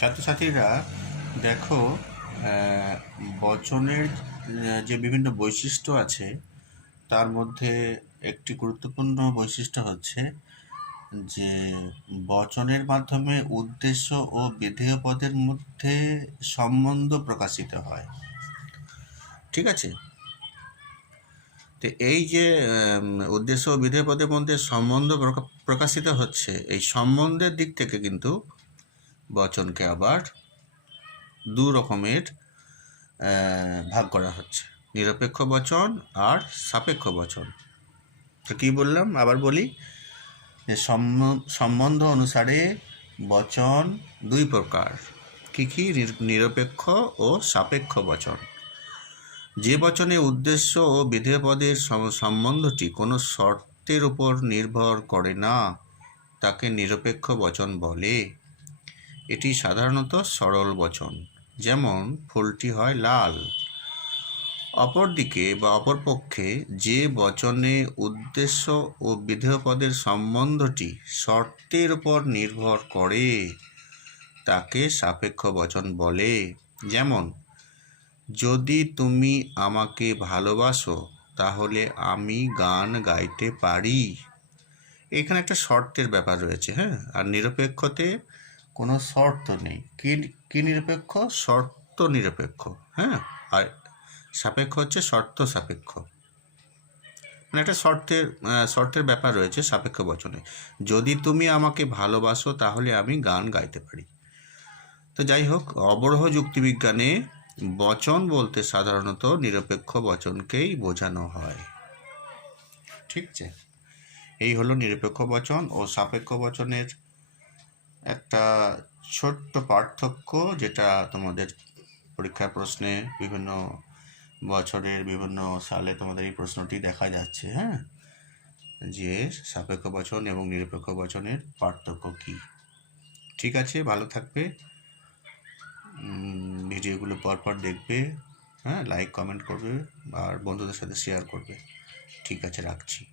ছাত্রছাত্রীরা দেখো বচনের যে বিভিন্ন বৈশিষ্ট্য আছে, তার মধ্যে একটি গুরুত্বপূর্ণ বৈশিষ্ট্য হচ্ছে যে বচনের মাধ্যমে উদ্দেশ্য ও বিধেয় পদের মধ্যে সম্বন্ধ প্রকাশিত হয়। ঠিক আছে? তো এই যে উদ্দেশ্য ও বিধেয় পদের মধ্যে সম্বন্ধ প্রকা- প্রকাশিত হচ্ছে, এই সম্বন্ধের দিক থেকে কিন্তু বচনকে আবার দু রকমের ভাগ করা হচ্ছে। নিরপেক্ষ বচন আর সাপেক্ষ বচন। তো কী বললাম? আবার বলি যে সম্বন্ধ অনুসারে বচন দুই প্রকার। কী কী? নির- নিরপেক্ষ ও সাপেক্ষ বচন। যে বচনে উদ্দেশ্য ও বিধেয় পদের সম- সম্বন্ধটি কোনো শর্তের উপর নির্ভর করে না, তাকে নিরপেক্ষ বচন বলে। এটি সাধারণত সরল বচন। যেমন, ফুলটি হয় লাল। অপরদিকে বা অপরপক্ষে যে বচনে উদ্দেশ্য ও বিধেয় পদের সম্বন্ধটি শর্তের উপর নির্ভর করে, তাকে সাপেক্ষ বচন বলে। যেমন, যদি তুমি আমাকে ভালোবাসো, তাহলে আমি গান গাইতে পারি। এখানে একটা শর্তের ব্যাপার রয়েছে হ্যাঁ? আর নিরপেক্ষতে কোনো শর্ত নেই। কি নিরপেক্ষ? শর্ত নিরপেক্ষ হ্যাঁ? আর সাপেক্ষ হচ্ছে শর্ত সাপেক্ষ। মানে একটা শর্তের শর্তের ব্যাপার রয়েছে, সাপেক্ষ বচনে। যদি তুমি আমাকে ভালোবাসো, তাহলে আমি গান গাইতে পারি। তো যাই হোক, অবরোহ যুক্তিবিজ্ঞানে বচন বলতে সাধারণত নিরপেক্ষ বচনকেই বোঝানো হয়। ঠিক আছে? এই হলো নিরপেক্ষ বচন ও সাপেক্ষ বচনের একটা ছোট্ট পার্থক্য যেটা তোমাদের পরীক্ষার প্রশ্নে বিভিন্ন বছরের বিভিন্ন সালে তোমাদের এই প্রশ্নটি দেখা যাচ্ছে হ্যাঁ? যে সাপেক্ষ বচন এবং নিরপেক্ষ বচনের পার্থক্য কী? ঠিক আছে, ভালো থাকবে। ভিডিওগুলো পরপর দেখবে হ্যাঁ? লাইক, কমেন্ট করবে আর বন্ধুদের সাথে শেয়ার করবে। ঠিক আছে, রাখছি।